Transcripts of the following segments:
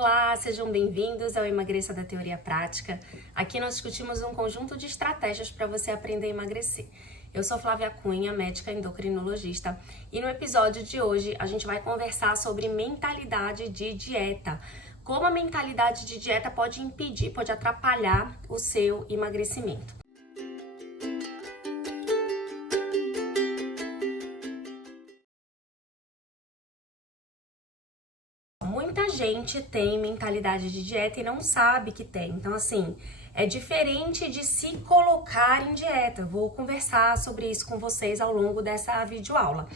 Olá, sejam bem-vindos ao Emagreça da Teoria Prática. Aqui nós discutimos um conjunto de estratégias para você aprender a emagrecer. Eu sou Flávia Cunha, médica endocrinologista, e no episódio de hoje a gente vai conversar sobre mentalidade de dieta. Como a mentalidade de dieta pode impedir, pode atrapalhar o seu emagrecimento. Muita gente tem mentalidade de dieta e não sabe que tem. Então, assim, é diferente de se colocar em dieta. Eu vou conversar sobre isso com vocês ao longo dessa videoaula.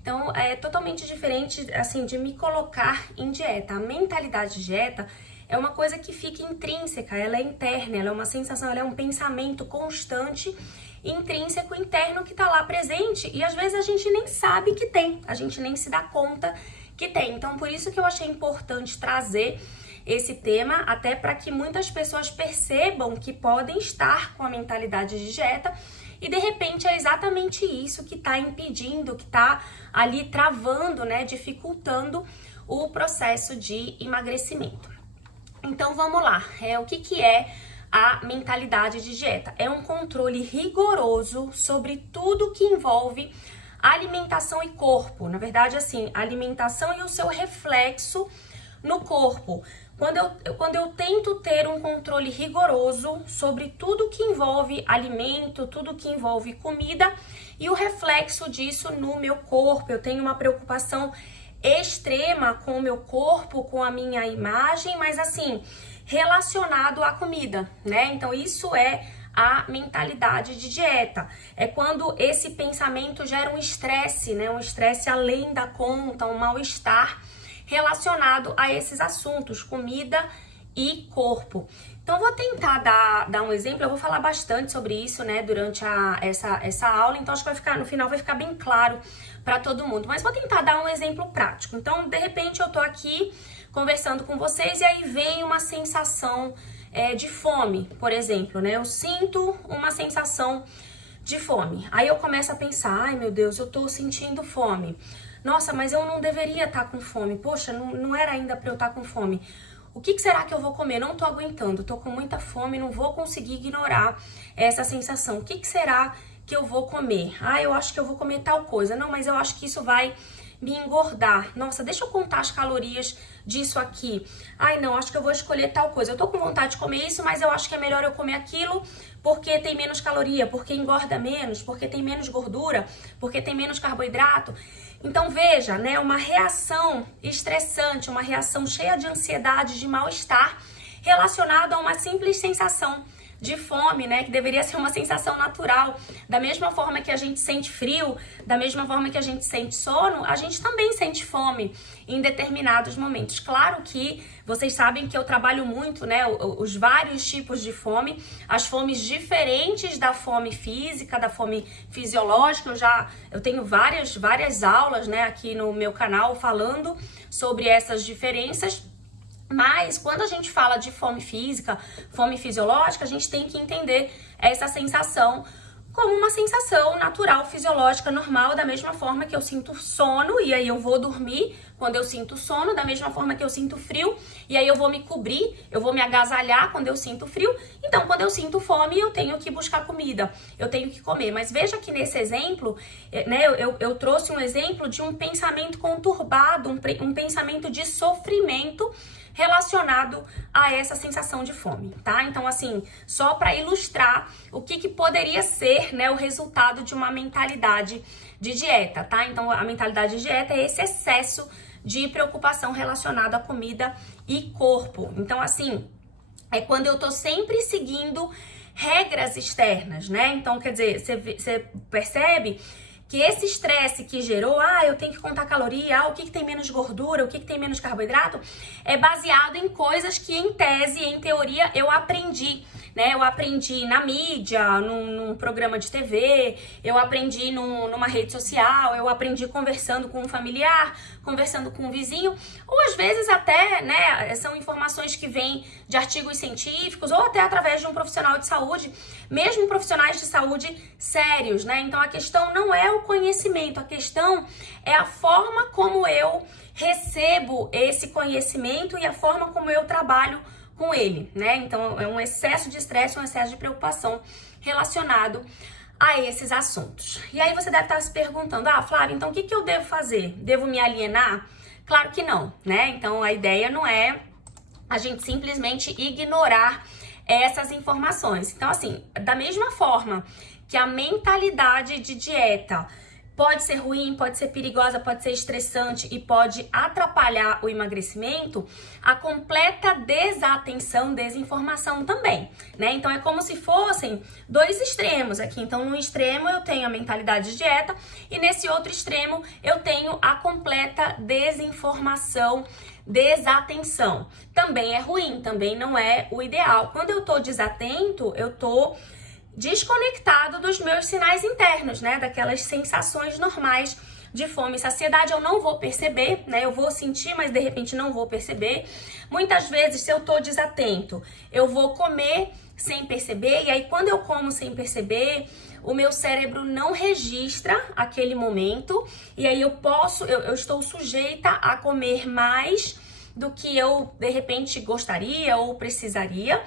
Então, é totalmente diferente, assim, de me colocar em dieta. A mentalidade de dieta é uma coisa que fica intrínseca, ela é interna, ela é uma sensação, ela é um pensamento constante, intrínseco, interno, que tá lá presente e às vezes a gente nem sabe que tem, a gente nem se dá conta que tem. Então, por isso que eu achei importante trazer esse tema, até para que muitas pessoas percebam que podem estar com a mentalidade de dieta e de repente é exatamente isso que está impedindo, que está ali travando, né, dificultando o processo de emagrecimento. Então vamos lá, o que é a mentalidade de dieta? É um controle rigoroso sobre tudo que envolve alimentação e corpo. Na verdade, assim, alimentação e o seu reflexo no corpo. Quando eu tento ter um controle rigoroso sobre tudo que envolve alimento, tudo que envolve comida e o reflexo disso no meu corpo, eu tenho uma preocupação extrema com o meu corpo, com a minha imagem, mas assim, relacionado à comida, né? Então isso é a mentalidade de dieta. É quando esse pensamento gera um estresse, né? Um estresse além da conta, um mal-estar relacionado a esses assuntos, comida e corpo. Então, vou tentar dar um exemplo, eu vou falar bastante sobre isso, né, durante essa aula, então acho que vai ficar, no final vai ficar bem claro para todo mundo, mas vou tentar dar um exemplo prático. Então, de repente, eu tô aqui conversando com vocês e aí vem uma sensação de fome, por exemplo, né, eu sinto uma sensação de fome, aí eu começo a pensar, ai meu Deus, eu tô sentindo fome, nossa, mas eu não deveria estar com fome, poxa, não era ainda para eu estar com fome. O que será que eu vou comer? Não tô aguentando, tô com muita fome, não vou conseguir ignorar essa sensação. O que será que eu vou comer? Ah, eu acho que eu vou comer tal coisa. Não, mas eu acho que isso vai me engordar. Nossa, deixa eu contar as calorias disso aqui. Ai, não, acho que eu vou escolher tal coisa. Eu tô com vontade de comer isso, mas eu acho que é melhor eu comer aquilo porque tem menos caloria, porque engorda menos, porque tem menos gordura, porque tem menos carboidrato. Então veja, né, uma reação estressante, uma reação cheia de ansiedade, de mal-estar, relacionada a uma simples sensação de fome, né, que deveria ser uma sensação natural. Da mesma forma que a gente sente frio, da mesma forma que a gente sente sono, a gente também sente fome em determinados momentos. Claro que vocês sabem que eu trabalho muito, né, os vários tipos de fome, as fomes diferentes da fome física, da fome fisiológica. Eu tenho várias aulas, né, aqui no meu canal falando sobre essas diferenças. Mas quando a gente fala de fome física, fome fisiológica, a gente tem que entender essa sensação como uma sensação natural, fisiológica, normal, da mesma forma que eu sinto sono e aí eu vou dormir quando eu sinto sono, da mesma forma que eu sinto frio e aí eu vou me cobrir, eu vou me agasalhar quando eu sinto frio. Então, quando eu sinto fome, eu tenho que buscar comida, eu tenho que comer. Mas veja que nesse exemplo, né, eu trouxe um exemplo de um pensamento conturbado, um pensamento de sofrimento relacionado a essa sensação de fome, tá? Então, assim, só para ilustrar o que poderia ser, né, o resultado de uma mentalidade de dieta, tá? Então, a mentalidade de dieta é esse excesso de preocupação relacionada à comida e corpo. Então, assim, é quando eu tô sempre seguindo regras externas, né? Então, quer dizer, você percebe que esse estresse que gerou, eu tenho que contar caloria, o que tem menos gordura, o que tem menos carboidrato, é baseado em coisas que, em tese, em teoria, eu aprendi né? Eu aprendi na mídia, num programa de TV, eu aprendi numa rede social, eu aprendi conversando com um familiar, conversando com um vizinho, ou às vezes até, né, são informações que vêm de artigos científicos ou até através de um profissional de saúde, mesmo profissionais de saúde sérios, né? Então a questão não é o conhecimento, a questão é a forma como eu recebo esse conhecimento e a forma como eu trabalho com ele, né? Então é um excesso de estresse, um excesso de preocupação relacionado a esses assuntos. E aí você deve estar se perguntando, Flávia, então o que eu devo fazer? Devo me alienar? Claro que não, né? Então a ideia não é a gente simplesmente ignorar essas informações. Então assim, da mesma forma que a mentalidade de dieta pode ser ruim, pode ser perigosa, pode ser estressante e pode atrapalhar o emagrecimento, a completa desatenção, desinformação também, né? Então é como se fossem dois extremos aqui. Então no extremo eu tenho a mentalidade de dieta e nesse outro extremo eu tenho a completa desinformação, desatenção. Também é ruim, também não é o ideal. Quando eu tô desatento, eu tô desconectado dos meus sinais internos, né? Daquelas sensações normais de fome e saciedade. Eu não vou perceber, né? Eu vou sentir, mas de repente não vou perceber. Muitas vezes, se eu tô desatento, eu vou comer sem perceber, e aí quando eu como sem perceber, o meu cérebro não registra aquele momento, e aí eu estou sujeita a comer mais do que eu de repente gostaria ou precisaria.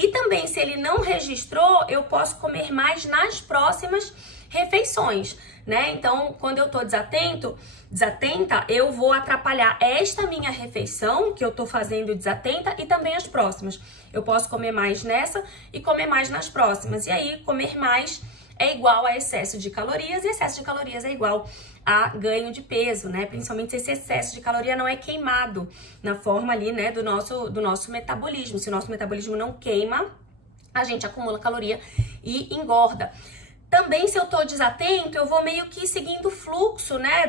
E também, se ele não registrou, eu posso comer mais nas próximas refeições, né? Então, quando eu tô desatenta, eu vou atrapalhar esta minha refeição que eu tô fazendo desatenta e também as próximas. Eu posso comer mais nessa e comer mais nas próximas. E aí, comer mais é igual a excesso de calorias e excesso de calorias é igual a ganho de peso, né? Principalmente se esse excesso de caloria não é queimado na forma ali, né, do nosso metabolismo. Se o nosso metabolismo não queima, a gente acumula caloria e engorda. Também, se eu tô desatento, eu vou meio que seguindo o fluxo, né?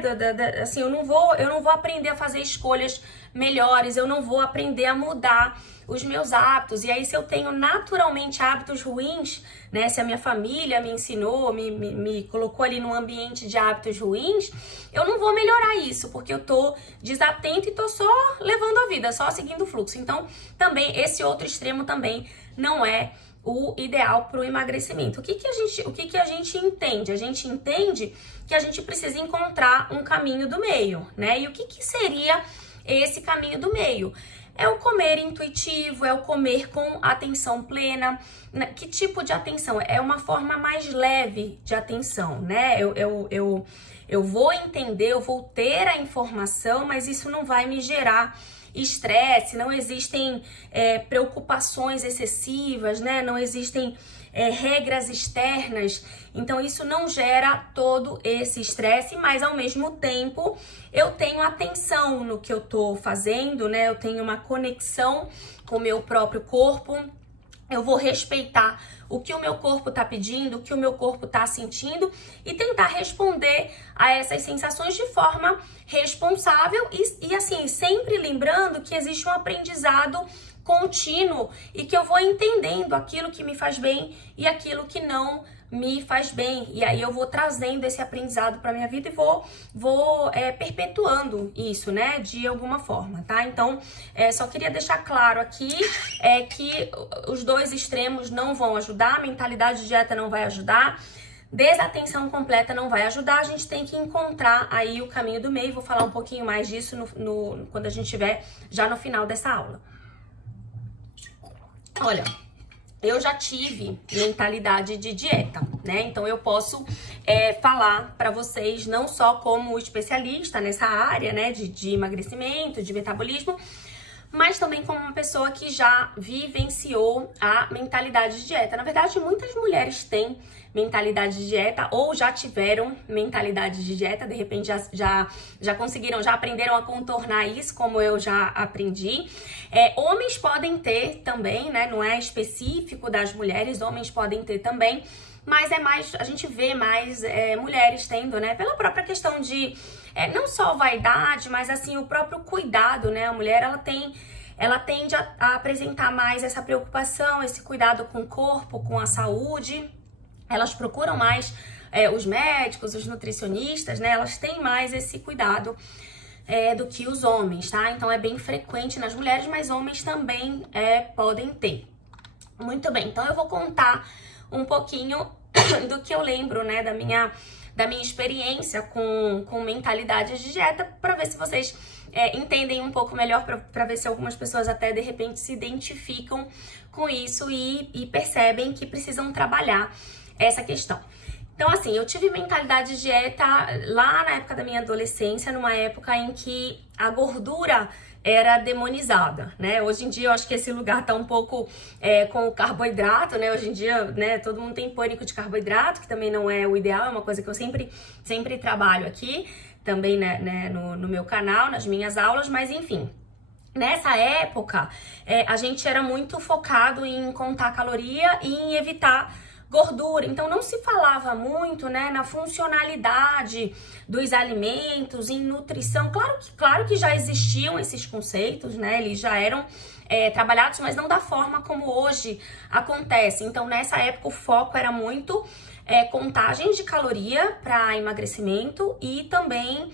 Assim, eu não vou aprender a fazer escolhas melhores, eu não vou aprender a mudar os meus hábitos. E aí, se eu tenho naturalmente hábitos ruins, né? Se a minha família me ensinou, me colocou ali num ambiente de hábitos ruins, eu não vou melhorar isso, porque eu tô desatento e tô só levando a vida, só seguindo o fluxo. Então, também, esse outro extremo também não é o ideal para o emagrecimento. O que a gente entende? A gente entende que a gente precisa encontrar um caminho do meio, né? E o que seria esse caminho do meio? É o comer intuitivo, é o comer com atenção plena. Que tipo de atenção? É uma forma mais leve de atenção, né? Eu vou entender, eu vou ter a informação, mas isso não vai me gerar estresse, não existem preocupações excessivas, né? Não existem regras externas, então isso não gera todo esse estresse, mas ao mesmo tempo eu tenho atenção no que eu tô fazendo, né? Eu tenho uma conexão com o meu próprio corpo, eu vou respeitar o que o meu corpo tá pedindo, o que o meu corpo tá sentindo e tentar responder a essas sensações de forma responsável e assim, sempre lembrando que existe um aprendizado contínuo e que eu vou entendendo aquilo que me faz bem e aquilo que não me faz bem. E aí eu vou trazendo esse aprendizado para minha vida e vou perpetuando isso, né, de alguma forma, tá? Então, só queria deixar claro aqui que os dois extremos não vão ajudar, a mentalidade de dieta não vai ajudar, desatenção completa não vai ajudar, a gente tem que encontrar aí o caminho do meio. Vou falar um pouquinho mais disso quando a gente estiver já no final dessa aula. Olha, eu já tive mentalidade de dieta, né? Então eu posso falar para vocês não só como especialista nessa área, né, de emagrecimento, de metabolismo, mas também como uma pessoa que já vivenciou a mentalidade de dieta. Na verdade, muitas mulheres têm mentalidade de dieta ou já tiveram mentalidade de dieta, de repente já conseguiram, já aprenderam a contornar isso, como eu já aprendi. Homens podem ter também, né? Não é específico das mulheres, homens podem ter também, mas a gente vê mais mulheres tendo, né? Pela própria questão de não só vaidade, mas assim, o próprio cuidado, né? A mulher, ela tem ela tende a apresentar mais essa preocupação, esse cuidado com o corpo, com a saúde. Elas procuram mais os médicos, os nutricionistas, né? Elas têm mais esse cuidado do que os homens, tá? Então é bem frequente nas mulheres, mas homens também podem ter. Muito bem, então eu vou contar um pouquinho do que eu lembro, né, da minha experiência com mentalidade de dieta, para ver se vocês entendem um pouco melhor, para ver se algumas pessoas até de repente se identificam com isso e percebem que precisam trabalhar essa questão. Então, assim, eu tive mentalidade de dieta lá na época da minha adolescência, numa época em que a gordura era demonizada, né? Hoje em dia eu acho que esse lugar tá um pouco com o carboidrato, né? Hoje em dia, né, todo mundo tem pânico de carboidrato, que também não é o ideal, é uma coisa que eu sempre trabalho aqui, também, né, no meu canal, nas minhas aulas, mas enfim. Nessa época, a gente era muito focado em contar caloria e em evitar gordura, então não se falava muito, né, na funcionalidade dos alimentos, em nutrição. Claro que já existiam esses conceitos, né, eles já eram trabalhados, mas não da forma como hoje acontece. Então nessa época o foco era muito contagem de caloria para emagrecimento e também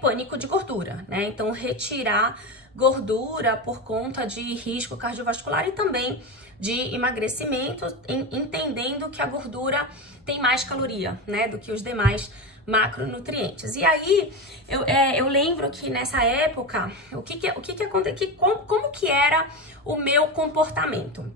pânico de gordura, né, então retirar gordura por conta de risco cardiovascular e também de emagrecimento, entendendo que a gordura tem mais caloria, né, do que os demais macronutrientes. E aí, eu lembro que nessa época, o que aconteceu, como que era o meu comportamento?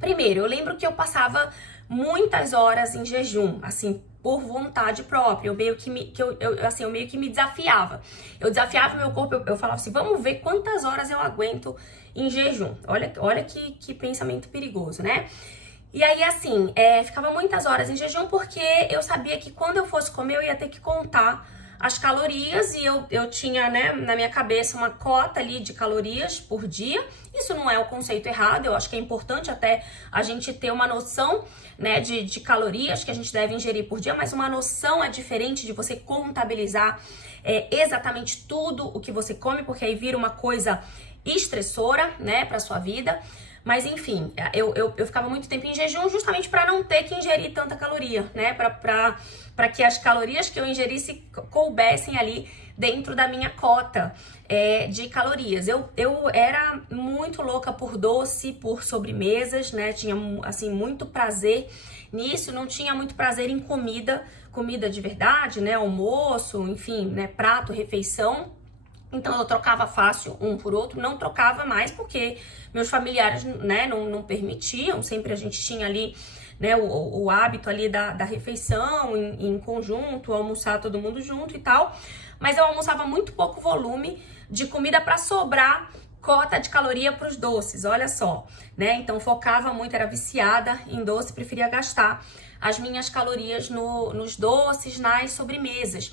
Primeiro, eu lembro que eu passava muitas horas em jejum, assim, por vontade própria. Eu meio que me desafiava. Eu desafiava meu corpo, eu falava assim, vamos ver quantas horas eu aguento em jejum. Olha que pensamento perigoso, né? E aí, assim, ficava muitas horas em jejum porque eu sabia que quando eu fosse comer, eu ia ter que contar as calorias e eu tinha, né, na minha cabeça uma cota ali de calorias por dia. Isso não é o conceito errado, eu acho que é importante até a gente ter uma noção, né, de calorias que a gente deve ingerir por dia, mas uma noção é diferente de você contabilizar exatamente tudo o que você come, porque aí vira uma coisa estressora, né, pra sua vida. Mas enfim, eu ficava muito tempo em jejum justamente para não ter que ingerir tanta caloria, né? Para que as calorias que eu ingerisse coubessem ali dentro da minha cota de calorias. Eu era muito louca por doce, por sobremesas, né? Tinha, assim, muito prazer nisso, não tinha muito prazer em comida de verdade, né? Almoço, enfim, né? Prato, refeição. Então eu trocava fácil um por outro, não trocava mais porque meus familiares, né, não permitiam. Sempre a gente tinha ali, né, o hábito ali da refeição em conjunto, almoçar todo mundo junto e tal. Mas eu almoçava muito pouco volume de comida para sobrar cota de caloria para os doces, olha só, né? Então focava muito, era viciada em doce, preferia gastar as minhas calorias nos doces, nas sobremesas.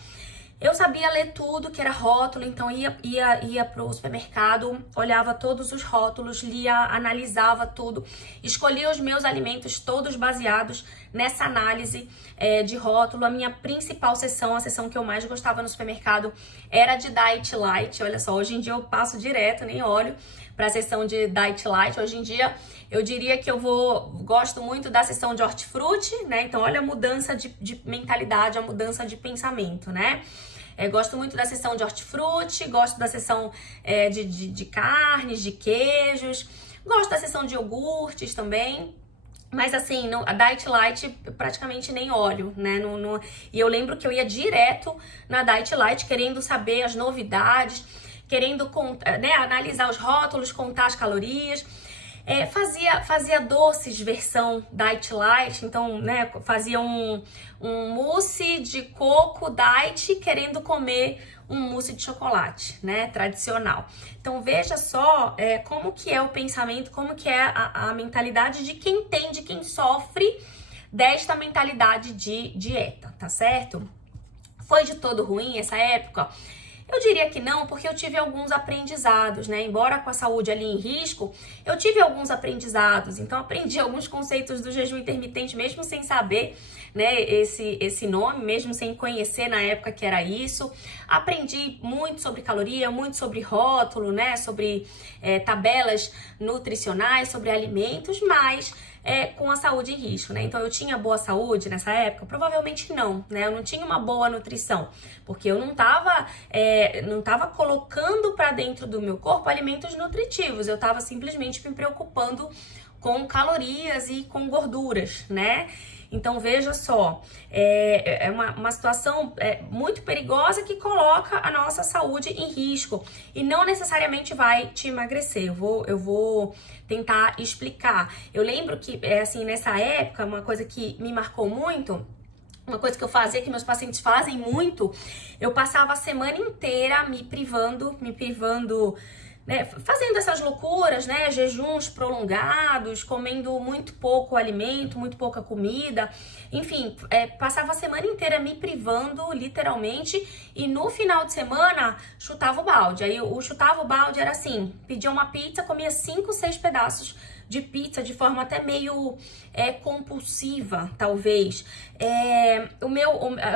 Eu sabia ler tudo que era rótulo, então ia pro supermercado, olhava todos os rótulos, lia, analisava tudo, escolhia os meus alimentos todos baseados nessa análise de rótulo. A minha principal sessão, a sessão que eu mais gostava no supermercado, era de Diet Light. Olha só, hoje em dia eu passo direto, nem olho para a sessão de Diet Light. Hoje em dia eu diria que gosto muito da sessão de hortifruti, né? Então olha a mudança de mentalidade, a mudança de pensamento, né? Gosto muito da sessão de hortifruti, gosto da sessão de carnes, de queijos, gosto da sessão de iogurtes também. Mas assim, a Diet Light praticamente nem olho, né? E eu lembro que eu ia direto na Diet Light querendo saber as novidades, querendo né, analisar os rótulos, contar as calorias. Fazia doces versão Diet Light, então, né, fazia um mousse de coco Diet querendo comer um mousse de chocolate, né, tradicional. Então veja só como que é o pensamento, como que é a mentalidade de quem sofre desta mentalidade de dieta, tá certo? Foi de todo ruim essa época? Eu diria que não, porque eu tive alguns aprendizados, né? Embora com a saúde ali em risco, eu tive alguns aprendizados. Então, aprendi alguns conceitos do jejum intermitente, mesmo sem saber, né, esse nome, mesmo sem conhecer na época que era isso. Aprendi muito sobre caloria, muito sobre rótulo, né? Sobre tabelas nutricionais, sobre alimentos, mas com a saúde em risco, né? Então, eu tinha boa saúde nessa época? Provavelmente não, né? Eu não tinha uma boa nutrição, porque eu não tava colocando para dentro do meu corpo alimentos nutritivos, eu tava simplesmente me preocupando com calorias e com gorduras, né? Então, veja só, é uma situação muito perigosa que coloca a nossa saúde em risco e não necessariamente vai te emagrecer. Eu vou tentar explicar. Eu lembro que, assim, nessa época, uma coisa que me marcou muito, uma coisa que eu fazia, que meus pacientes fazem muito, eu passava a semana inteira me privando, né, fazendo essas loucuras, né, jejuns prolongados, comendo muito pouco alimento, muito pouca comida, enfim, passava a semana inteira me privando, literalmente, e no final de semana chutava o balde. Aí o chutava o balde era assim, pedia uma pizza, comia 5, 6 pedaços de pizza de forma até meio compulsiva, talvez. Eu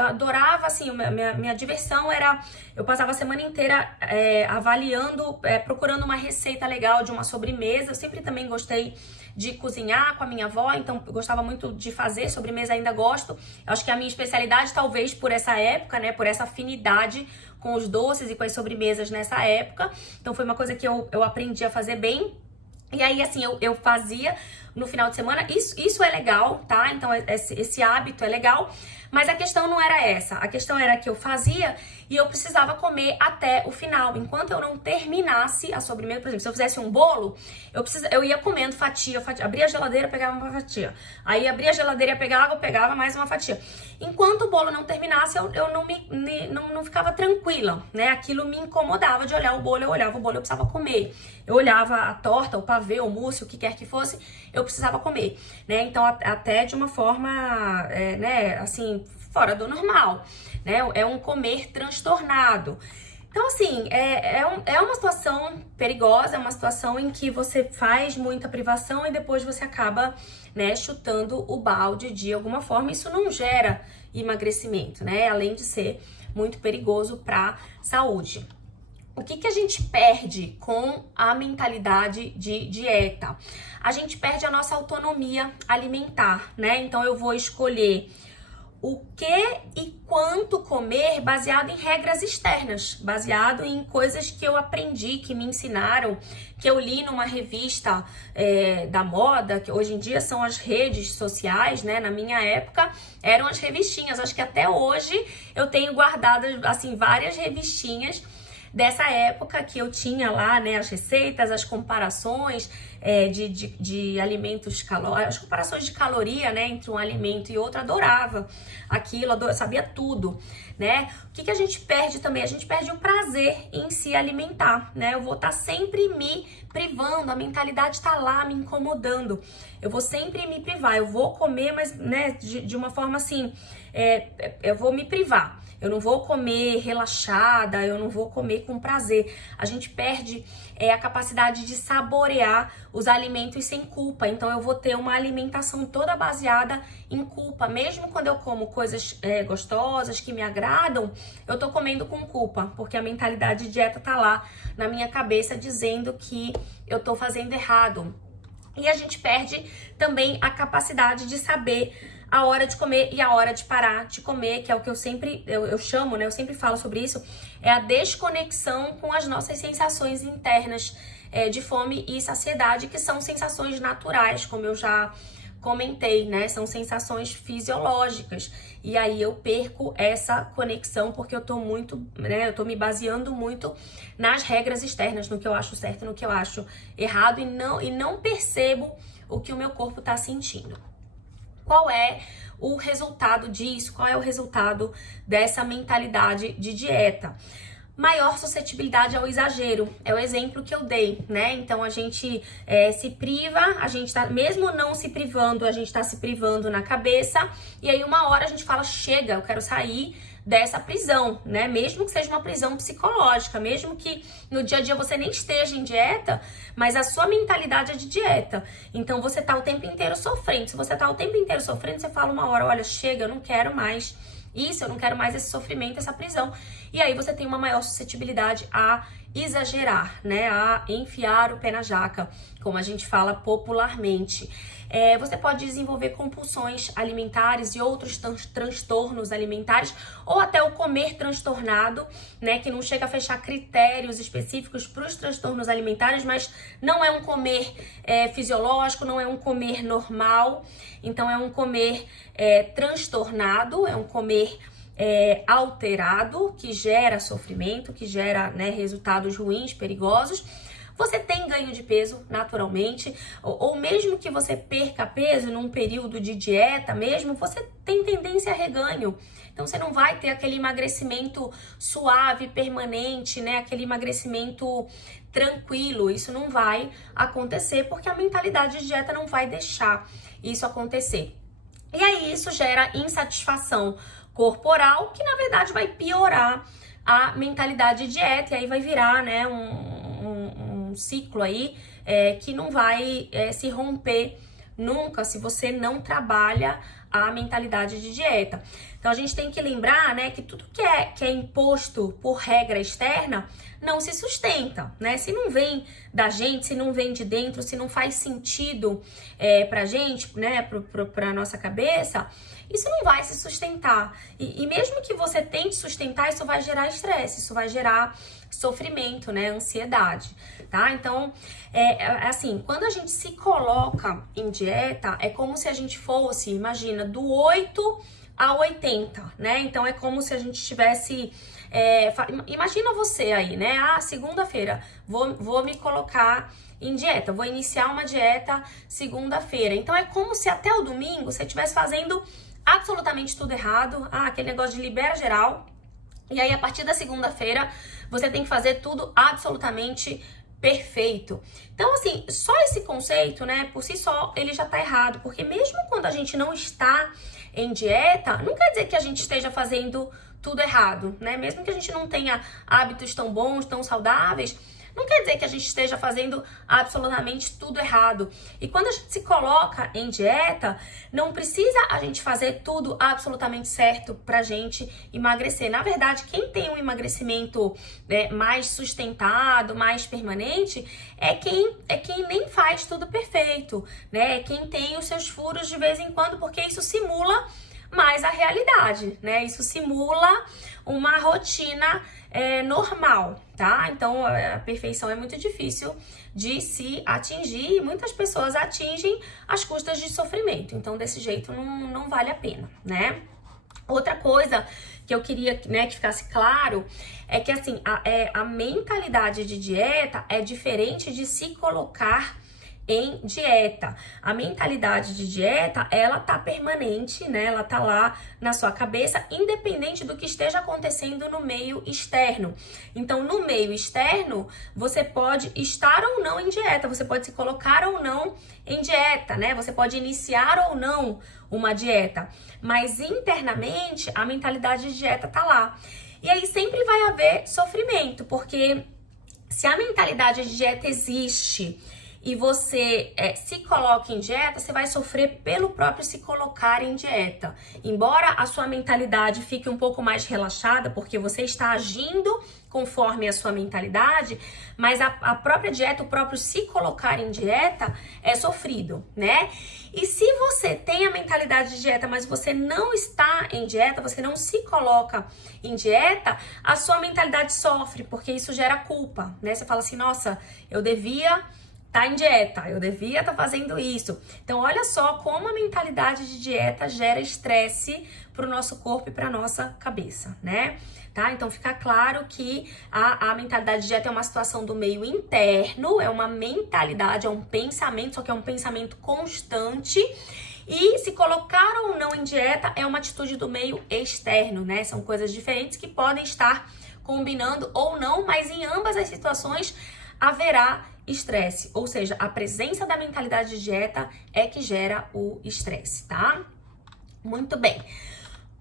adorava, assim, minha diversão era, eu passava a semana inteira avaliando, procurando uma receita legal de uma sobremesa. Eu sempre também gostei de cozinhar com a minha avó, então eu gostava muito de fazer sobremesa, ainda gosto. Eu acho que a minha especialidade, talvez por essa época, né, por essa afinidade com os doces e com as sobremesas nessa época, então foi uma coisa que eu aprendi a fazer bem. E aí, assim, eu fazia no final de semana, isso é legal, tá? Então, esse hábito é legal, mas a questão não era essa. A questão era que eu fazia e eu precisava comer até o final. Enquanto eu não terminasse a sobremesa, por exemplo, se eu fizesse um bolo, eu ia comendo fatia, abria a geladeira, pegava uma fatia. Aí, abria a geladeira, ia pegar água, pegava mais uma fatia. Enquanto o bolo não terminasse, eu não ficava tranquila, né? Aquilo me incomodava de olhar o bolo, eu olhava o bolo, eu precisava comer. Eu olhava a torta, o pavê, o mousse, o que quer que fosse, eu precisava comer, né? Então, até de uma forma, né, assim, fora do normal, né? É um comer transtornado. Então, assim, é uma situação perigosa, é uma situação em que você faz muita privação e depois você acaba, né, chutando o balde de alguma forma. Isso não gera emagrecimento, né? Além de ser muito perigoso para a saúde. O que a gente perde com a mentalidade de dieta? A gente perde a nossa autonomia alimentar, né? Então, eu vou escolher o que e quanto comer baseado em regras externas, baseado em coisas que eu aprendi, que me ensinaram, que eu li numa revista da moda, que hoje em dia são as redes sociais, né? Na minha época eram as revistinhas. Acho que até hoje eu tenho guardadas, assim, várias revistinhas dessa época que eu tinha lá, né, as receitas, as comparações de alimentos calóricos, as comparações de caloria, né, entre um alimento e outro. Adorava aquilo, sabia tudo, né? O que a gente perde também? A gente perde o prazer em se alimentar, né? Eu vou estar sempre me privando, a mentalidade está lá me incomodando. Eu vou sempre me privar, eu vou comer, mas, né, de uma forma assim, eu vou me privar. Eu não vou comer relaxada, eu não vou comer com prazer. A gente perde a capacidade de saborear os alimentos sem culpa. Então, eu vou ter uma alimentação toda baseada em culpa. Mesmo quando eu como coisas gostosas, que me agradam, eu tô comendo com culpa. Porque a mentalidade de dieta tá lá na minha cabeça dizendo que eu tô fazendo errado. E a gente perde também a capacidade de saber a hora de comer e a hora de parar de comer, que é o que eu sempre chamo, né? Eu sempre falo sobre isso, é a desconexão com as nossas sensações internas de fome e saciedade, que são sensações naturais, como eu já comentei, né? São sensações fisiológicas. E aí eu perco essa conexão porque eu tô muito, né? Eu tô me baseando muito nas regras externas, no que eu acho certo, no que eu acho errado, e não percebo o que o meu corpo tá sentindo. Qual é o resultado disso? Qual é o resultado dessa mentalidade de dieta? Maior suscetibilidade ao exagero. É o exemplo que eu dei, né? Então, a gente se priva, a gente tá, mesmo não se privando, a gente tá se privando na cabeça, e aí uma hora a gente fala, chega, eu quero sair dessa prisão, né? Mesmo que seja uma prisão psicológica, mesmo que no dia a dia você nem esteja em dieta, mas a sua mentalidade é de dieta. Então você tá o tempo inteiro sofrendo. Se você tá o tempo inteiro sofrendo, você fala uma hora, olha, chega, eu não quero mais isso, eu não quero mais esse sofrimento, essa prisão. E aí você tem uma maior suscetibilidade a exagerar, né? A enfiar o pé na jaca, como a gente fala popularmente. Você pode desenvolver compulsões alimentares e outros transtornos alimentares, ou até o comer transtornado, né? Que não chega a fechar critérios específicos para os transtornos alimentares, mas não é um comer fisiológico, não é um comer normal. Então é um comer transtornado, é um comer alterado, que gera sofrimento, que gera, né, resultados ruins, perigosos. Você tem ganho de peso naturalmente, ou mesmo que você perca peso num período de dieta mesmo, você tem tendência a reganho. Então você não vai ter aquele emagrecimento suave, permanente, né? Aquele emagrecimento tranquilo. Isso não vai acontecer porque a mentalidade de dieta não vai deixar isso acontecer. E aí isso gera insatisfação corporal, que na verdade vai piorar a mentalidade de dieta, e aí vai virar, né, um ciclo aí que não vai se romper nunca se você não trabalha a mentalidade de dieta. Então a gente tem que lembrar, né, que tudo que é imposto por regra externa não se sustenta, né? Se não vem da gente, se não vem de dentro, se não faz sentido pra gente, né, pra nossa cabeça, isso não vai se sustentar. E mesmo que você tente sustentar, isso vai gerar estresse, isso vai gerar sofrimento, né, ansiedade, tá? Então, assim, quando a gente se coloca em dieta, é como se a gente fosse, imagina, do 8 a 80, né? Então, é como se a gente tivesse... imagina você aí, né? Ah, segunda-feira, vou me colocar em dieta, vou iniciar uma dieta segunda-feira. Então, é como se até o domingo você estivesse fazendo absolutamente tudo errado. Ah, aquele negócio de libera geral. E aí, a partir da segunda-feira, você tem que fazer tudo absolutamente perfeito. Então, assim, só esse conceito, né, por si só, ele já tá errado. Porque mesmo quando a gente não está em dieta, não quer dizer que a gente esteja fazendo tudo errado, né? Mesmo que a gente não tenha hábitos tão bons, tão saudáveis, não quer dizer que a gente esteja fazendo absolutamente tudo errado. E quando a gente se coloca em dieta, não precisa a gente fazer tudo absolutamente certo pra gente emagrecer. Na verdade, quem tem um emagrecimento mais sustentado, mais permanente, é quem nem faz tudo perfeito, né? É quem tem os seus furos de vez em quando, porque isso simula mais a realidade, né? Isso simula uma rotina normal, tá? Então, a perfeição é muito difícil de se atingir e muitas pessoas atingem às custas de sofrimento. Então, desse jeito, não vale a pena, né? Outra coisa que eu queria, né, que ficasse claro é que, assim, a mentalidade de dieta é diferente de se colocar em dieta. A mentalidade de dieta, ela tá permanente, né? Ela tá lá na sua cabeça, independente do que esteja acontecendo no meio externo. Então, no meio externo, você pode estar ou não em dieta, você pode se colocar ou não em dieta, né? Você pode iniciar ou não uma dieta, mas internamente a mentalidade de dieta tá lá. E aí sempre vai haver sofrimento, porque se a mentalidade de dieta existe e você se coloca em dieta, você vai sofrer pelo próprio se colocar em dieta. Embora a sua mentalidade fique um pouco mais relaxada, porque você está agindo conforme a sua mentalidade, mas a própria dieta, o próprio se colocar em dieta é sofrido, né? E se você tem a mentalidade de dieta, mas você não está em dieta, você não se coloca em dieta, a sua mentalidade sofre, porque isso gera culpa, né? Você fala assim, nossa, eu devia tá em dieta, eu devia estar fazendo isso. Então, olha só como a mentalidade de dieta gera estresse para o nosso corpo e para nossa cabeça, né? Tá? Então, fica claro que a mentalidade de dieta é uma situação do meio interno, é uma mentalidade, é um pensamento, só que é um pensamento constante. E se colocar ou não em dieta é uma atitude do meio externo, né? São coisas diferentes que podem estar combinando ou não, mas em ambas as situações haverá estresse, ou seja, a presença da mentalidade de dieta é que gera o estresse, tá? Muito bem.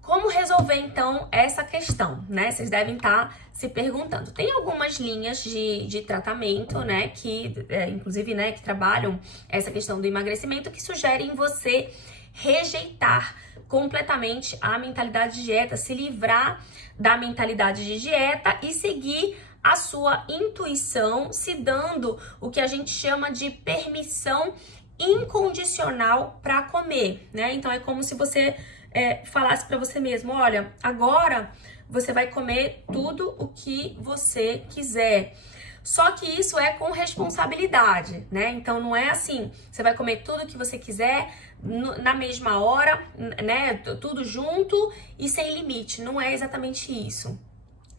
Como resolver, então, essa questão, né? Vocês devem estar se perguntando. Tem algumas linhas de tratamento, né? Que, inclusive, né? Que trabalham essa questão do emagrecimento, que sugerem você rejeitar completamente a mentalidade de dieta, se livrar da mentalidade de dieta e seguir a sua intuição, se dando o que a gente chama de permissão incondicional para comer, né? Então, é como se você falasse para você mesmo, olha, agora você vai comer tudo o que você quiser. Só que isso é com responsabilidade, né? Então não é assim, você vai comer tudo o que você quiser na mesma hora, né? Tudo junto e sem limite. Não é exatamente isso.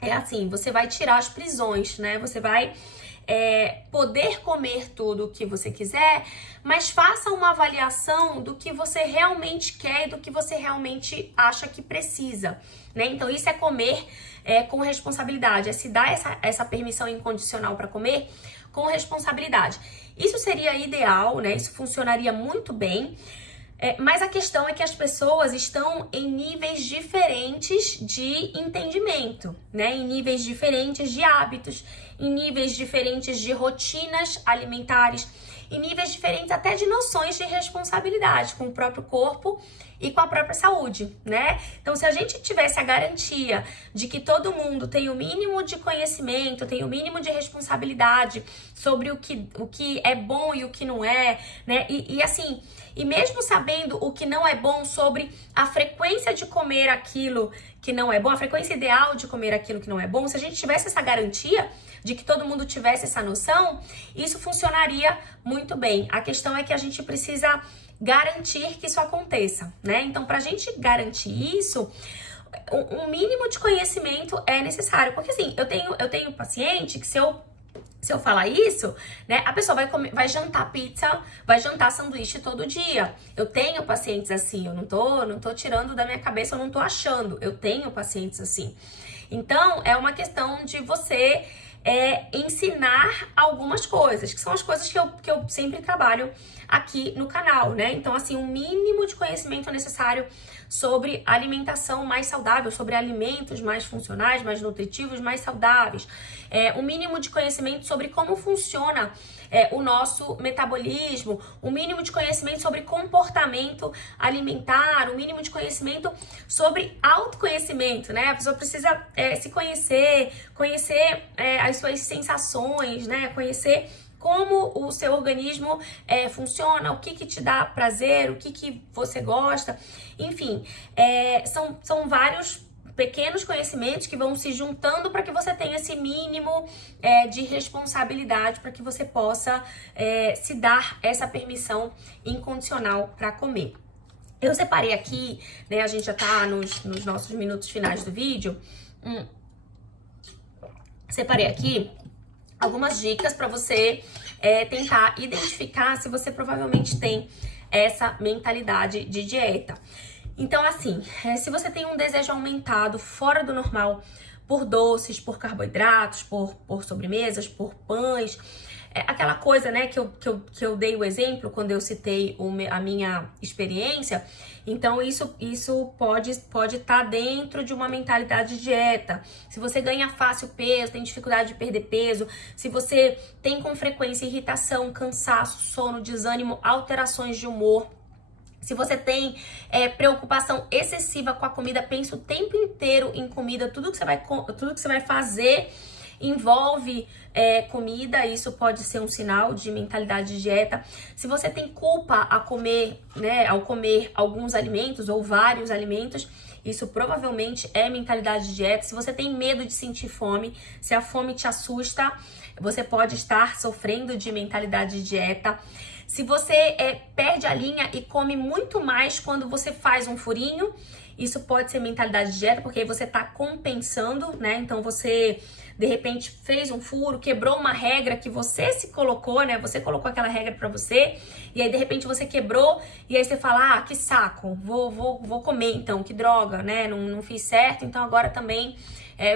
É assim, você vai tirar as prisões, né? Você vai poder comer tudo o que você quiser, mas faça uma avaliação do que você realmente quer e do que você realmente acha que precisa, né? Então isso é comer com responsabilidade, é se dar essa permissão incondicional para comer com responsabilidade. Isso seria ideal, né? Isso funcionaria muito bem. Mas a questão é que as pessoas estão em níveis diferentes de entendimento, né? Em níveis diferentes de hábitos, em níveis diferentes de rotinas alimentares, em níveis diferentes até de noções de responsabilidade com o próprio corpo e com a própria saúde, né? Então, se a gente tivesse a garantia de que todo mundo tem o mínimo de conhecimento, tem o mínimo de responsabilidade sobre o que é bom e o que não é, né? E mesmo sabendo o que não é bom sobre a frequência de comer aquilo que não é bom, a frequência ideal de comer aquilo que não é bom, se a gente tivesse essa garantia de que todo mundo tivesse essa noção, isso funcionaria muito bem. A questão é que a gente precisa garantir que isso aconteça, né? Então, pra gente garantir isso, um mínimo de conhecimento é necessário. Porque assim, eu tenho paciente que se eu falar isso, né, a pessoa vai jantar pizza, vai jantar sanduíche todo dia. Eu tenho pacientes assim, eu não tô tirando da minha cabeça, eu não tô achando. Eu tenho pacientes assim. Então, é uma questão de você ensinar algumas coisas, que são as coisas que eu sempre trabalho aqui no canal, né? Então, assim, um mínimo de conhecimento necessário sobre alimentação mais saudável, sobre alimentos mais funcionais, mais nutritivos, mais saudáveis. Um mínimo de conhecimento sobre como funciona o nosso metabolismo, um mínimo de conhecimento sobre comportamento alimentar, um mínimo de conhecimento sobre autoconhecimento, né? A pessoa precisa se conhecer as suas sensações, né? Conhecer como o seu organismo funciona, o que te dá prazer, o que você gosta. Enfim, são vários pequenos conhecimentos que vão se juntando para que você tenha esse mínimo de responsabilidade, para que você possa se dar essa permissão incondicional para comer. Eu separei aqui, né, a gente já tá nos nossos minutos finais do vídeo, separei aqui algumas dicas para você tentar identificar se você provavelmente tem essa mentalidade de dieta. Então, assim, se você tem um desejo aumentado fora do normal por doces, por carboidratos, por sobremesas, por pães, aquela coisa, né, que eu dei o exemplo quando eu citei a minha experiência. Então, isso pode estar dentro de uma mentalidade de dieta. Se você ganha fácil peso, tem dificuldade de perder peso, se você tem com frequência irritação, cansaço, sono, desânimo, alterações de humor, se você tem preocupação excessiva com a comida, pensa o tempo inteiro em comida, tudo que você vai fazer envolve comida, isso pode ser um sinal de mentalidade de dieta. Se você tem culpa ao comer alguns alimentos ou vários alimentos, isso provavelmente é mentalidade de dieta. Se você tem medo de sentir fome, se a fome te assusta, você pode estar sofrendo de mentalidade de dieta. Se você perde a linha e come muito mais quando você faz um furinho, isso pode ser mentalidade de dieta, porque aí você tá compensando, né? Então você, de repente, fez um furo, quebrou uma regra que você se colocou, né? Você colocou aquela regra pra você, e aí de repente você quebrou, e aí você fala, que saco, vou comer então, que droga, né? Não fiz certo, então agora também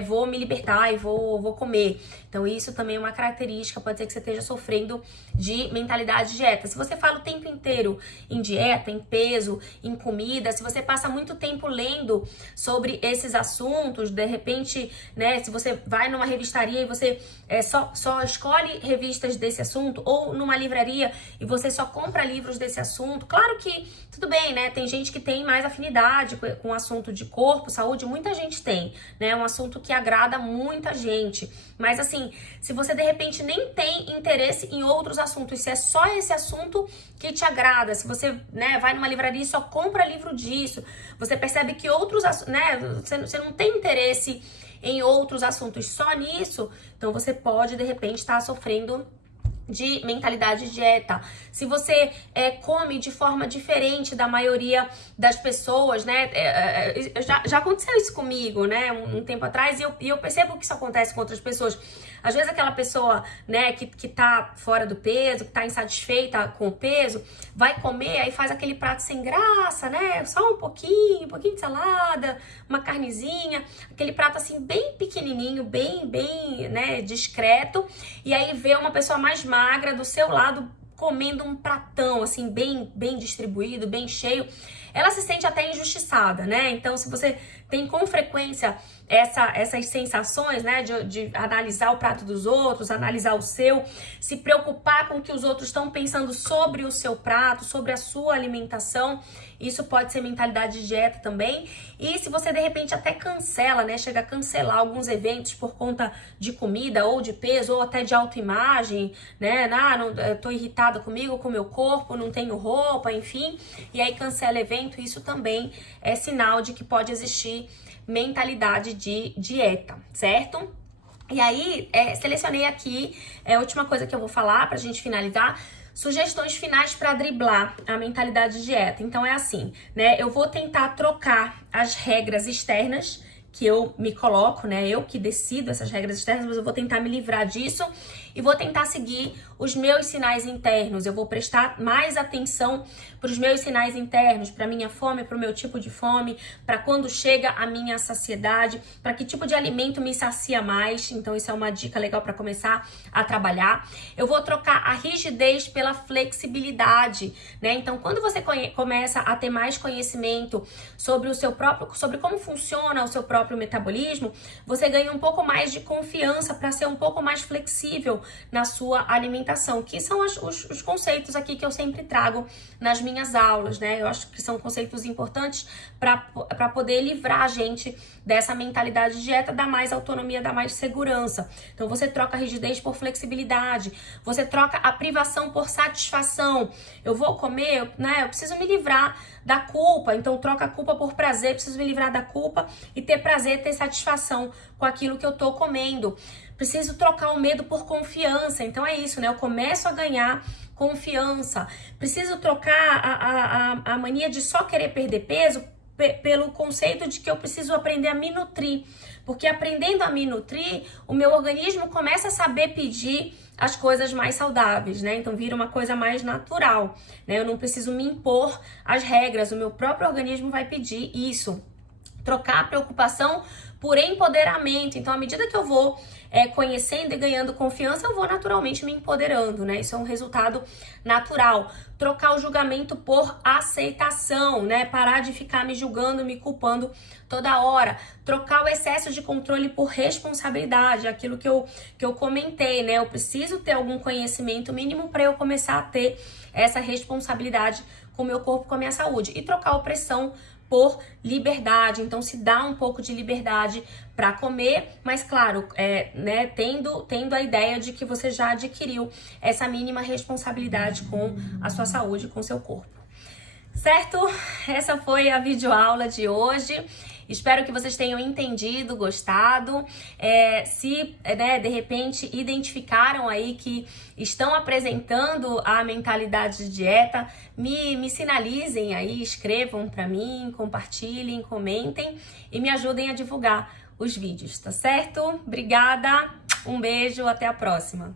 vou me libertar e vou comer. Então isso também é uma característica, pode ser que você esteja sofrendo de mentalidade de dieta. Se você fala o tempo inteiro em dieta, em peso, em comida, se você passa muito tempo lendo sobre esses assuntos, de repente, né, se você vai numa revistaria e você só escolhe revistas desse assunto, ou numa livraria e você só compra livros desse assunto, claro que tudo bem, né? Tem gente que tem mais afinidade com o assunto de corpo, saúde, muita gente tem, né? É um assunto que agrada muita gente. Mas assim, se você de repente nem tem interesse em outros assuntos, se é só esse assunto que te agrada, se você, né, vai numa livraria e só compra livro disso, você percebe que outros, né, você não tem interesse em outros assuntos só nisso, então você pode de repente estar sofrendo de mentalidade de dieta. Se você come de forma diferente da maioria das pessoas, né? Já aconteceu isso comigo, né? Um tempo atrás, e eu percebo que isso acontece com outras pessoas. Às vezes aquela pessoa, né, que tá fora do peso, que tá insatisfeita com o peso, vai comer, aí faz aquele prato sem graça, né? Só um pouquinho de salada, uma carnezinha, aquele prato assim bem pequenininho, bem, né, discreto, e aí vê uma pessoa mais magra do seu lado comendo um pratão assim bem distribuído, bem cheio, ela se sente até injustiçada, né? Então, se você tem com frequência essas sensações, né, de analisar o prato dos outros, analisar o seu, se preocupar com o que os outros estão pensando sobre o seu prato, sobre a sua alimentação, isso pode ser mentalidade de dieta também. E se você de repente até cancela, né, chega a cancelar alguns eventos por conta de comida ou de peso ou até de autoimagem, né, eu tô irritada comigo, com o meu corpo, não tenho roupa, enfim, e aí cancela evento, isso também é sinal de que pode existir mentalidade de dieta, certo? E aí, selecionei aqui, a última coisa que eu vou falar pra gente finalizar, sugestões finais para driblar a mentalidade de dieta. Então é assim, né? Eu vou tentar trocar as regras externas que eu me coloco, né? Eu que decido essas regras externas, mas eu vou tentar me livrar disso e vou tentar seguir os meus sinais internos. Eu vou prestar mais atenção para os meus sinais internos, para minha fome, para o meu tipo de fome, para quando chega a minha saciedade, para que tipo de alimento me sacia mais. Então isso é uma dica legal para começar a trabalhar. Eu vou trocar a rigidez pela flexibilidade, né? Então quando você começa a ter mais conhecimento sobre o seu próprio, sobre como funciona o seu próprio metabolismo, você ganha um pouco mais de confiança para ser um pouco mais flexível na sua alimentação, que são os conceitos aqui que eu sempre trago nas minhas aulas, né? Eu acho que são conceitos importantes para poder livrar a gente dessa mentalidade de dieta, dar mais autonomia, dar mais segurança. Então você troca a rigidez por flexibilidade, você troca a privação por satisfação. Eu vou comer, né? Eu preciso me livrar da culpa, então troca a culpa por prazer, preciso me livrar da culpa e ter prazer, ter satisfação com aquilo que eu tô comendo. Preciso trocar o medo por confiança, então é isso, né? Eu começo a ganhar confiança. Preciso trocar a mania de só querer perder peso pelo conceito de que eu preciso aprender a me nutrir, porque aprendendo a me nutrir, o meu organismo começa a saber pedir as coisas mais saudáveis, né? Então vira uma coisa mais natural, né? Eu não preciso me impor as regras, o meu próprio organismo vai pedir isso. Trocar a preocupação por empoderamento. Então, à medida que eu vou conhecendo e ganhando confiança, eu vou naturalmente me empoderando, né? Isso é um resultado natural. Trocar o julgamento por aceitação, né? Parar de ficar me julgando, me culpando toda hora. Trocar o excesso de controle por responsabilidade, aquilo que eu comentei, né? Eu preciso ter algum conhecimento mínimo para eu começar a ter essa responsabilidade com o meu corpo, com a minha saúde. E trocar a opressão por liberdade, então se dá um pouco de liberdade para comer, mas claro, né, tendo a ideia de que você já adquiriu essa mínima responsabilidade com a sua saúde, com o seu corpo. Certo? Essa foi a videoaula de hoje. Espero que vocês tenham entendido, gostado. Se né, de repente identificaram aí que estão apresentando a mentalidade de dieta, me sinalizem aí, escrevam para mim, compartilhem, comentem e me ajudem a divulgar os vídeos, tá certo? Obrigada, um beijo, até a próxima.